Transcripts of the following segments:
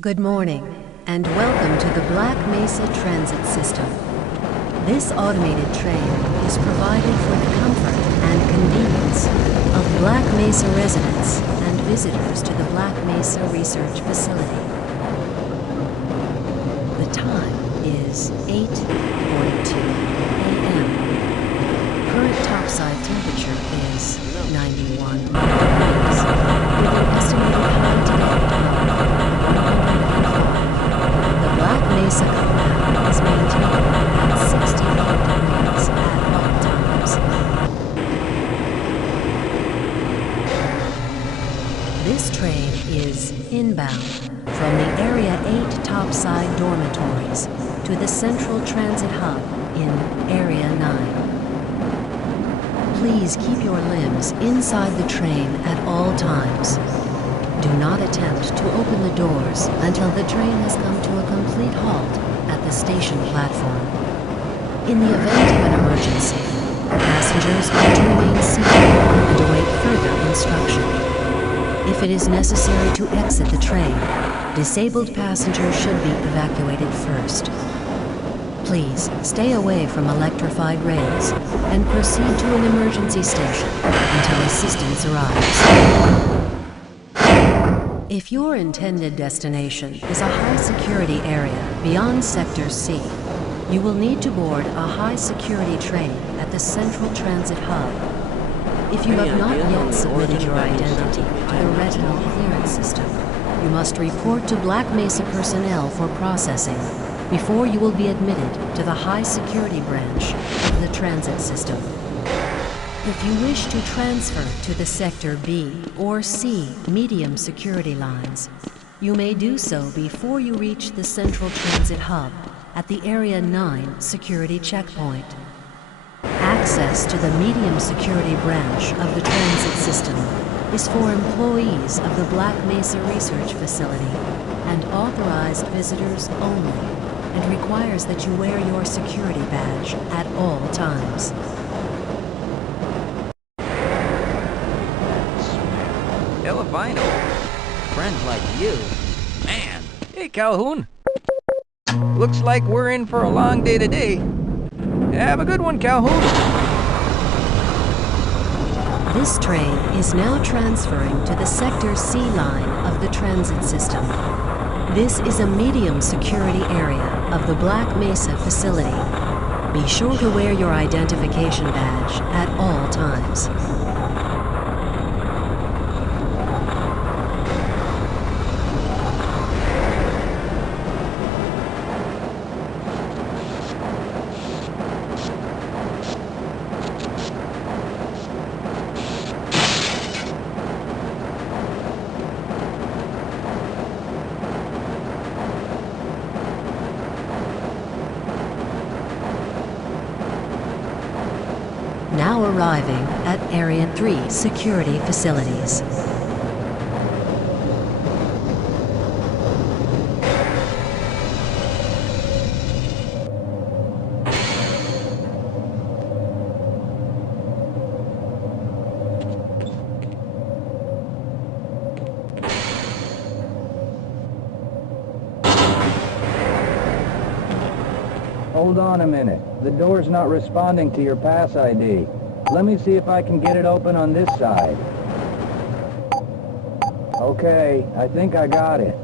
Good morning, and welcome to the Black Mesa Transit System. This automated train is provided for the comfort and convenience of Black Mesa residents and visitors to the Black Mesa Research Facility. The time is 8:42 a.m. Current topside temperature is 91 degrees, with an estimated high today the Black Mesa compound is maintained at 68 degrees at all times. This train is inbound from the Area 8 topside dormitories to the Central Transit Hub in Area 9. Please keep your limbs inside the train at all times. Do not attempt to open the doors until the train has come to a complete halt at the station platform. In the event of an emergency, passengers are to remain seated and await further instruction. If it is necessary to exit the train, disabled passengers should be evacuated first. Please stay away from electrified rails and proceed to an emergency station until assistance arrives. If your intended destination is a high-security area beyond Sector C, you will need to board a high-security train at the Central Transit Hub. If you have not yet submitted your identity to the retinal clearance system, you must report to Black Mesa personnel for processing before you will be admitted to the high-security branch of the transit system. If you wish to transfer to the Sector B or C medium security lines, you may do so before you reach the Central Transit Hub at the Area 9 security checkpoint. Access to the medium security branch of the transit system is for employees of the Black Mesa Research Facility and authorized visitors only, and requires that you wear your security badge at all times. Albino. Friends like you. Man. Hey, Calhoun. Looks like we're in for a long day today. Have a good one, Calhoun. This train is now transferring to the Sector C line of the transit system. This is a medium security area of the Black Mesa facility. Be sure to wear your identification badge at all times. Now arriving at Area 3 security facilities. Hold on a minute. The door's not responding to your pass ID. Let me see if I can get it open on this side. Okay, I think I got it.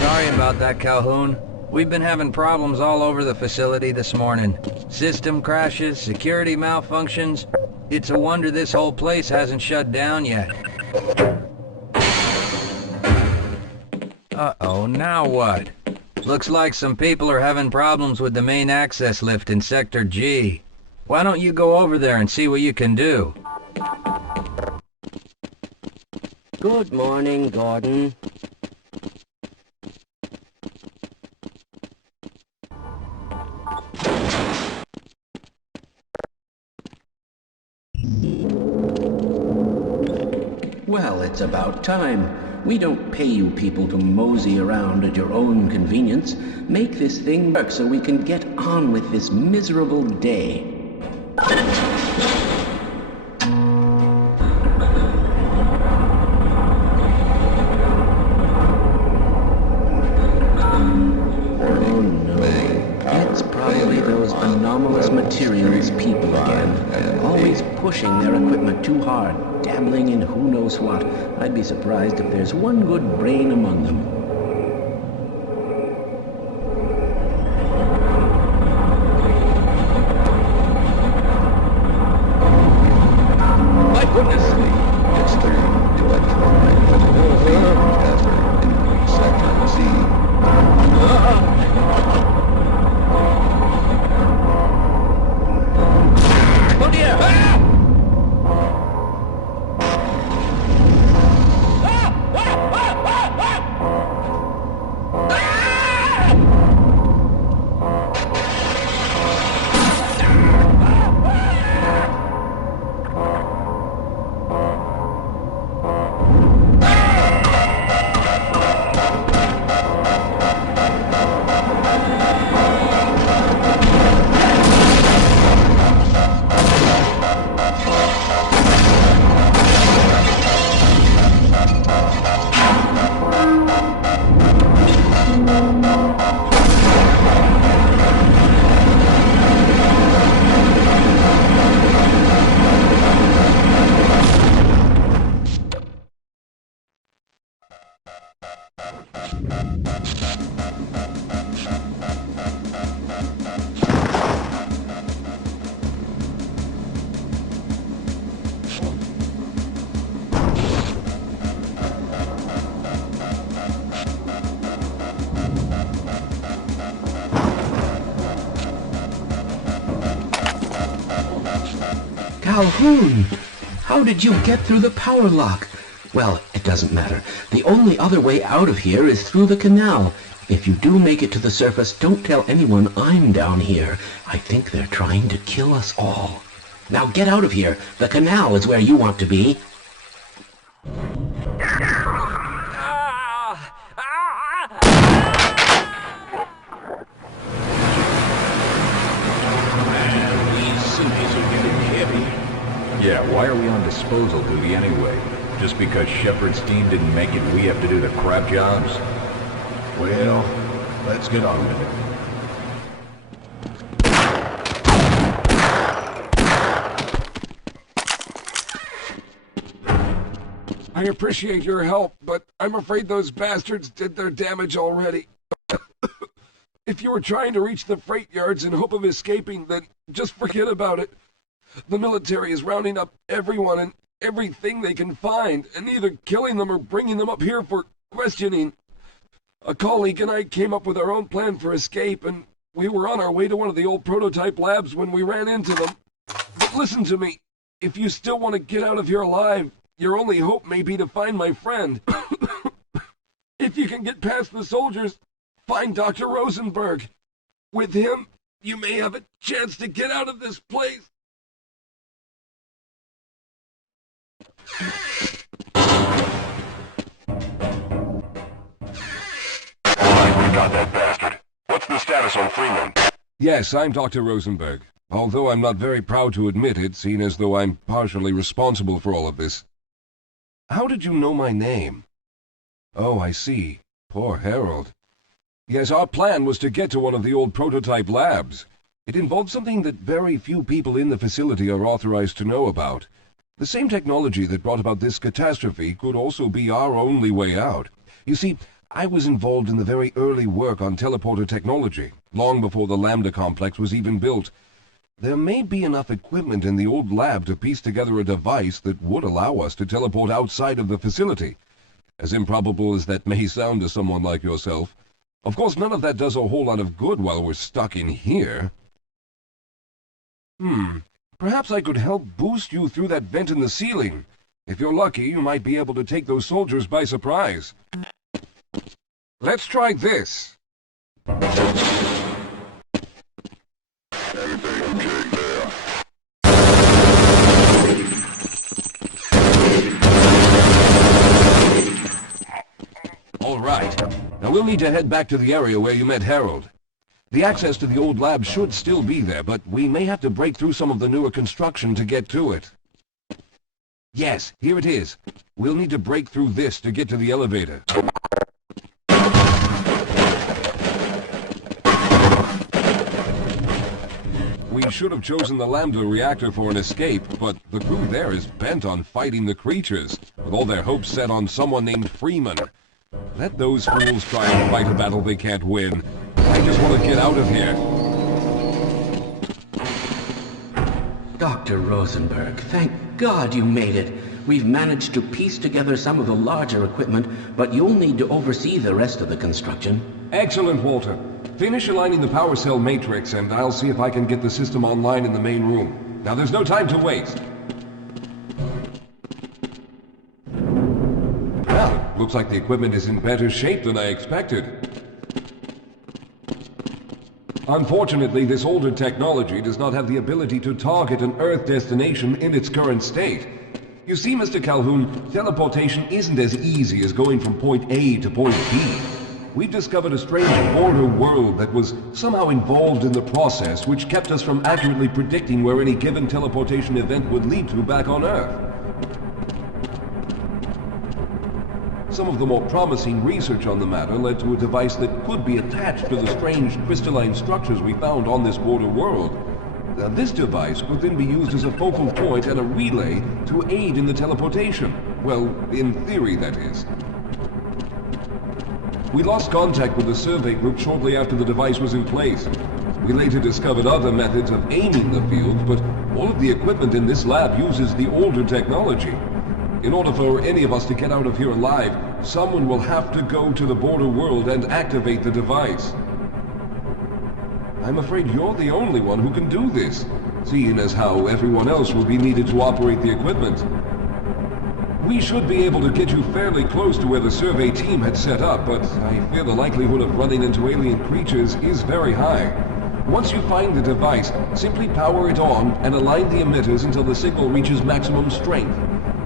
Sorry about that, Calhoun. We've been having problems all over the facility this morning. System crashes, security malfunctions. It's a wonder this whole place hasn't shut down yet. Uh-oh, now what? Looks like some people are having problems with the main access lift in Sector G. Why don't you go over there and see what you can do? Good morning, Gordon. Well, it's about time. We don't pay you people to mosey around at your own convenience. Make this thing work so we can get on with this miserable day. pushing their equipment too hard, dabbling in who knows what. I'd be surprised if there's one good brain among them. My goodness! It's the electronic in Sector C. Oh dear! Calhoun! How did you get through the power lock? Well, it doesn't matter. The only other way out of here is through the canal. If you do make it to the surface, don't tell anyone I'm down here. I think they're trying to kill us all. Now get out of here. The canal is where you want to be. Yeah, why are we on disposal duty anyway? Just because Shepard's team didn't make it, we have to do the crap jobs? Well, let's get on with it. I appreciate your help, but I'm afraid those bastards did their damage already. If you were trying to reach the freight yards in hope of escaping, then just forget about it. The military is rounding up everyone and everything they can find, and either killing them or bringing them up here for questioning. A colleague and I came up with our own plan for escape, and we were on our way to one of the old prototype labs when we ran into them. But listen to me. If you still want to get out of here alive, your only hope may be to find my friend. If you can get past the soldiers, find Dr. Rosenberg. With him, you may have a chance to get out of this place. Alright, we got that bastard. What's the status on Freeman? Yes, I'm Dr. Rosenberg, although I'm not very proud to admit it, seeing as though I'm partially responsible for all of this. How did you know my name? Oh, I see. Poor Harold. Yes, our plan was to get to one of the old prototype labs. It involved something that very few people in the facility are authorized to know about. The same technology that brought about this catastrophe could also be our only way out. You see, I was involved in the very early work on teleporter technology, long before the Lambda complex was even built. There may be enough equipment in the old lab to piece together a device that would allow us to teleport outside of the facility. As improbable as that may sound to someone like yourself. Of course, none of that does a whole lot of good while we're stuck in here. Perhaps I could help boost you through that vent in the ceiling. If you're lucky, you might be able to take those soldiers by surprise. Let's try this. All right. Now we'll need to head back to the area where you met Harold. The access to the old lab should still be there, but we may have to break through some of the newer construction to get to it. Yes, here it is. We'll need to break through this to get to the elevator. We we should have chosen the Lambda reactor for an escape, but the crew there is bent on fighting the creatures, with all their hopes set on someone named Freeman. Let those fools try and fight a battle they can't win. I just want to get out of here. Dr. Rosenberg, thank God you made it. We've managed to piece together some of the larger equipment, but you'll need to oversee the rest of the construction. Excellent, Walter. Finish aligning the power cell matrix, and I'll see if I can get the system online in the main room. Now, there's no time to waste. Well, looks like the equipment is in better shape than I expected. Unfortunately, this older technology does not have the ability to target an Earth destination in its current state. You see, Mr. Calhoun, teleportation isn't as easy as going from point A to point B. We've discovered a strange border world that was somehow involved in the process, which kept us from accurately predicting where any given teleportation event would lead to back on Earth. Some of the more promising research on the matter led to a device that could be attached to the strange crystalline structures we found on this border world. Now, this device could then be used as a focal point and a relay to aid in the teleportation. Well, in theory, that is. We lost contact with the survey group shortly after the device was in place. We later discovered other methods of aiming the field, but all of the equipment in this lab uses the older technology. In order for any of us to get out of here alive, someone will have to go to the border world and activate the device. I'm afraid you're the only one who can do this, seeing as how everyone else will be needed to operate the equipment. We should be able to get you fairly close to where the survey team had set up, but I fear the likelihood of running into alien creatures is very high. Once you find the device, simply power it on and align the emitters until the signal reaches maximum strength.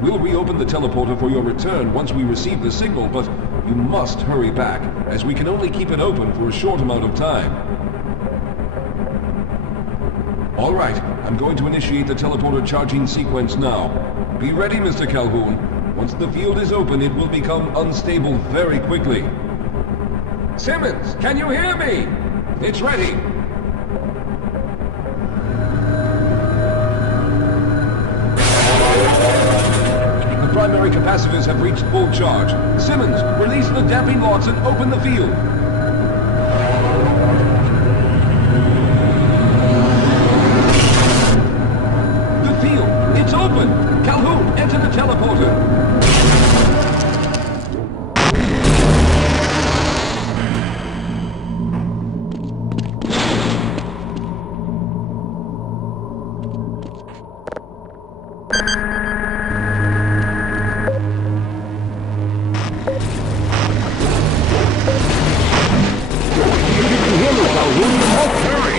We'll reopen the teleporter for your return once we receive the signal, but you must hurry back, as we can only keep it open for a short amount of time. All right, I'm going to initiate the teleporter charging sequence now. Be ready, Mr. Calhoun. Once the field is open, it will become unstable very quickly. Simmons, can you hear me? It's ready. The primary capacitors have reached full charge. Simmons, release the damping locks and open the field. It's open! Calhoun, enter the teleporter! You can hear me, Calhoun! Oh, hurry!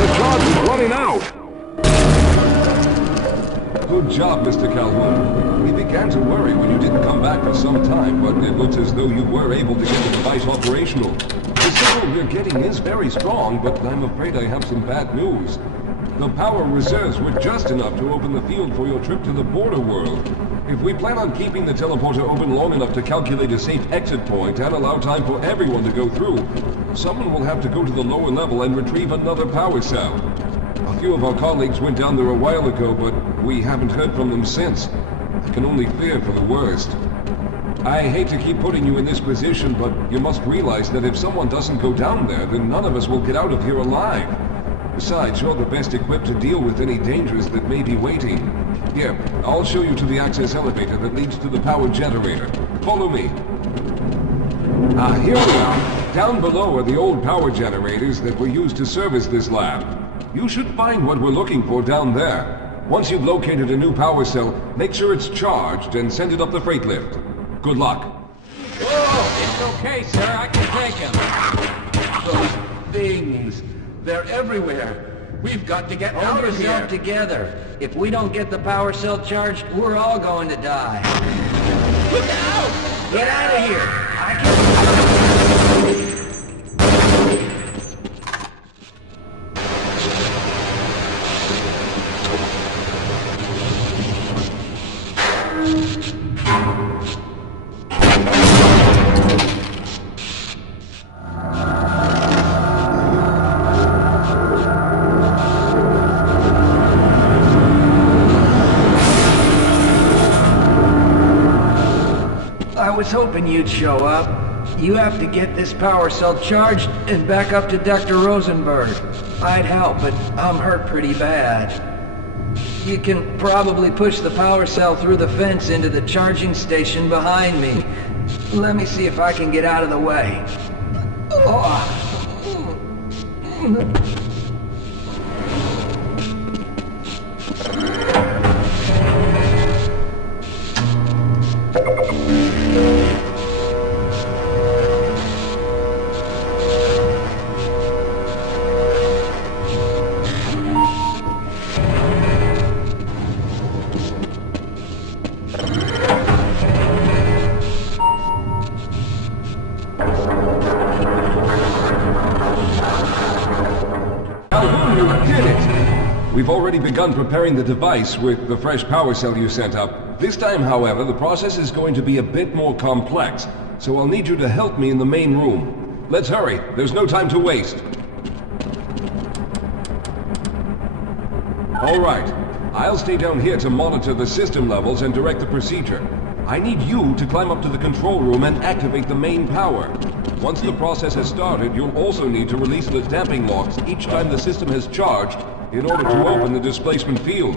The charge is running out! Good job, Mr. Calhoun. We began to worry when you didn't come back for some time, but it looks as though you were able to get the device operational. The signal we're getting is very strong, but I'm afraid I have some bad news. The power reserves were just enough to open the field for your trip to the border world. If we plan on keeping the teleporter open long enough to calculate a safe exit point and allow time for everyone to go through, someone will have to go to the lower level and retrieve another power cell. A few of our colleagues went down there a while ago, but we haven't heard from them since. I can only fear for the worst. I hate to keep putting you in this position, but you must realize that if someone doesn't go down there, then none of us will get out of here alive. Besides, you're the best equipped to deal with any dangers that may be waiting. Here, I'll show you to the access elevator that leads to the power generator. Follow me. Here we are. Down below are the old power generators that were used to service this lab. You should find what we're looking for down there. Once you've located a new power cell, make sure it's charged and send it up the freight lift. Good luck. Whoa! It's okay, sir. I can take him. Those things, they're everywhere. We've got to get out Hold of yourself here. together. If we don't get the power cell charged, we're all going to die. Look out! Get out of here! I can... was hoping you'd show up. You have to get this power cell charged and back up to Dr. Rosenberg. I'd help, but I'm hurt pretty bad. You can probably push the power cell through the fence into the charging station behind me. Let me see if I can get out of the way. Oh. We've already begun preparing the device with the fresh power cell you sent up. This time, however, the process is going to be a bit more complex, so I'll need you to help me in the main room. Let's hurry, there's no time to waste. All right, I'll stay down here to monitor the system levels and direct the procedure. I need you to climb up to the control room and activate the main power. Once the process has started, you'll also need to release the damping locks each time the system has charged in order to open the displacement field.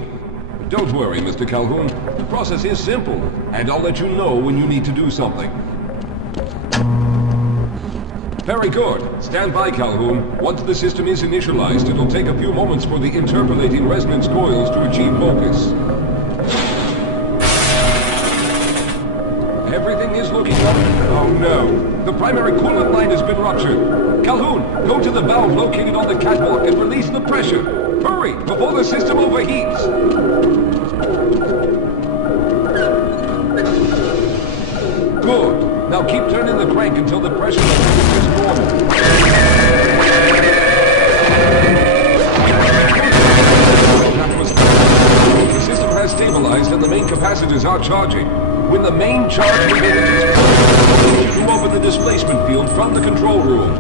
But don't worry, Mr. Calhoun. The process is simple, and I'll let you know when you need to do something. Very good. Stand by, Calhoun. Once the system is initialized, it'll take a few moments for the interpolating resonance coils to achieve focus. Everything is looking up. Oh no. The primary coolant line has been ruptured. Calhoun, go to the valve located on the catwalk and release the pressure. Hurry, before the system overheats! Good. Now keep turning the crank until the pressure level is normal. That was good. The system has stabilized and the main capacitors are charging. When the main charge meter reaches full, you can open the displacement field from the control room.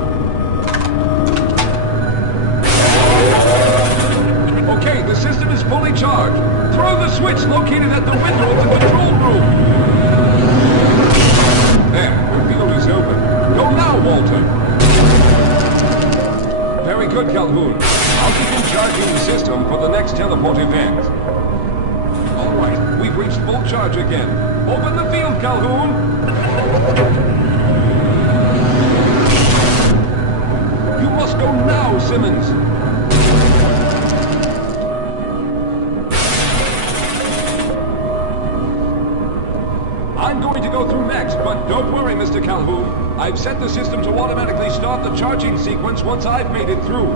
Okay, the system is fully charged. Throw the switch located at the window of the control room. There, the field is open. Go now, Walter. Very good, Calhoun. I'll begin charging the system for the next teleport event. All right, we've reached full charge again. Open the field, Calhoun. You must go now, Simmons. I'm going to go through next, but don't worry, Mr. Calhoun. I've set the system to automatically start the charging sequence once I've made it through.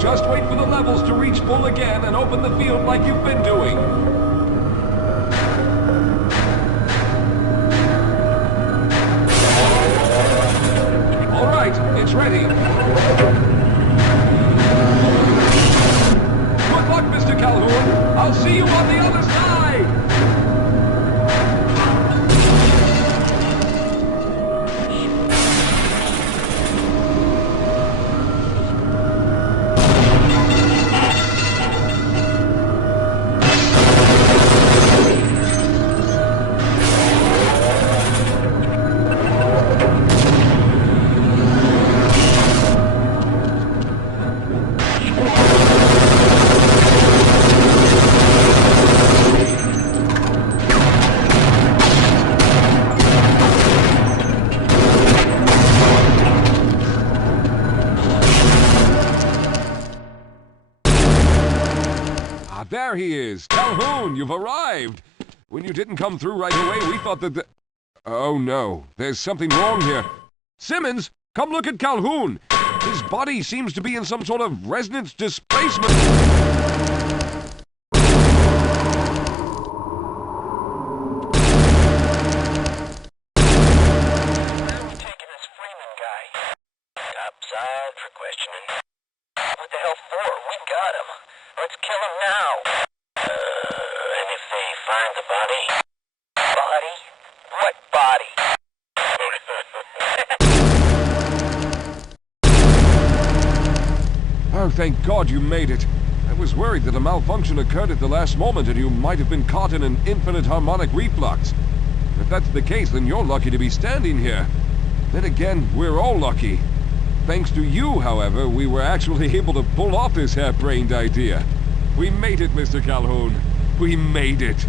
Just wait for the levels to reach full again and open the field like you've been doing. All right, it's ready. Good luck, Mr. Calhoun. I'll see you on the other side. There he is! Calhoun, you've arrived! When you didn't come through right away, we thought that the... Oh no, there's something wrong here. Simmons, come look at Calhoun! His body seems to be in some sort of resonance displacement. Upside for questioning. What the hell for? We got him. Let's kill him now. And if they find the body? Body? What body? Oh, thank God you made it. I was worried that a malfunction occurred at the last moment and you might have been caught in an infinite harmonic reflux. If that's the case, then you're lucky to be standing here. Then again, we're all lucky. Thanks to you, however, we were actually able to pull off this harebrained idea. We made it, Mr. Calhoun. We made it.